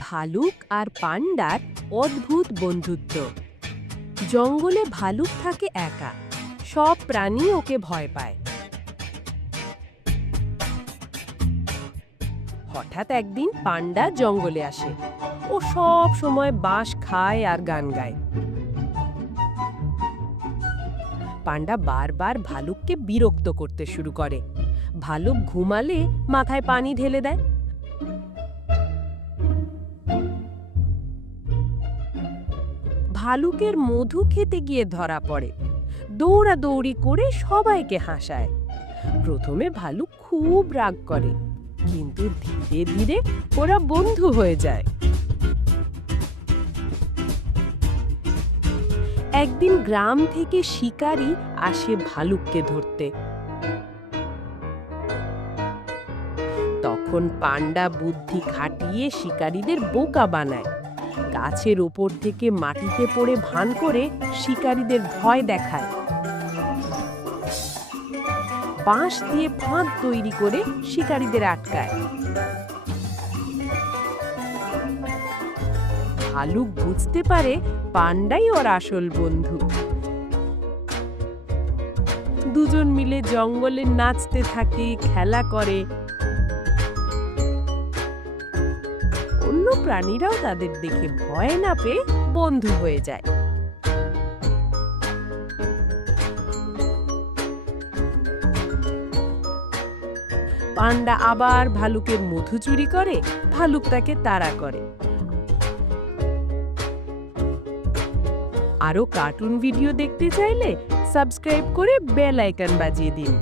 ভালুক আর পান্ডার অদ্ভুত বন্ধুত্ব। জঙ্গলে ভালুক থাকে একা, সব প্রাণী ওকে ভয় পায়। হঠাৎ একদিন পান্ডা জঙ্গলে আসে, ও সব সময় বাঁশ খায় আর গান গায়। পান্ডা বারবার ভালুককে বিরক্ত করতে শুরু করে। ভালুক ঘুমালে মাথায় পানি ঢেলে দেয় ভালুকের মধু খেতে গিয়ে ধরা পড়ে। দৌড়াদৌড়ি করে সবাইকে হাসায়। প্রথমে ভালুক খুব রাগ করে, কিন্তু ধীরে ধীরে ওরা বন্ধু হয়ে যায়। একদিন গ্রাম থেকে শিকারী আসে ভালুককে ধরতে। তখন পান্ডা বুদ্ধি খাটিয়ে শিকারীদের বোকা বানায়। গাছের ওপর থেকে মাটিতে পড়ে ভান করে শিকারীদের ভয় দেখায়। বাঁশ দিয়ে ফাঁদ তৈরি করে শিকারীদের আটকায়। ভালুক বুঝতে পারে পান্ডাই ওর আসল বন্ধু। দুজন মিলে জঙ্গলে নাচতে থাকে, খেলা করে অন্য প্রাণীরাও তাদের দেখে ভয় না পেয়ে বন্ধু হয়ে যায়। পান্ডা আবার ভালুকের মধু চুরি করে, ভালুক তাকে তাড়া করে। আরও কার্টুন ভিডিও দেখতে চাইলে সাবস্ক্রাইব করে বেল আইকন বাজিয়ে দিন।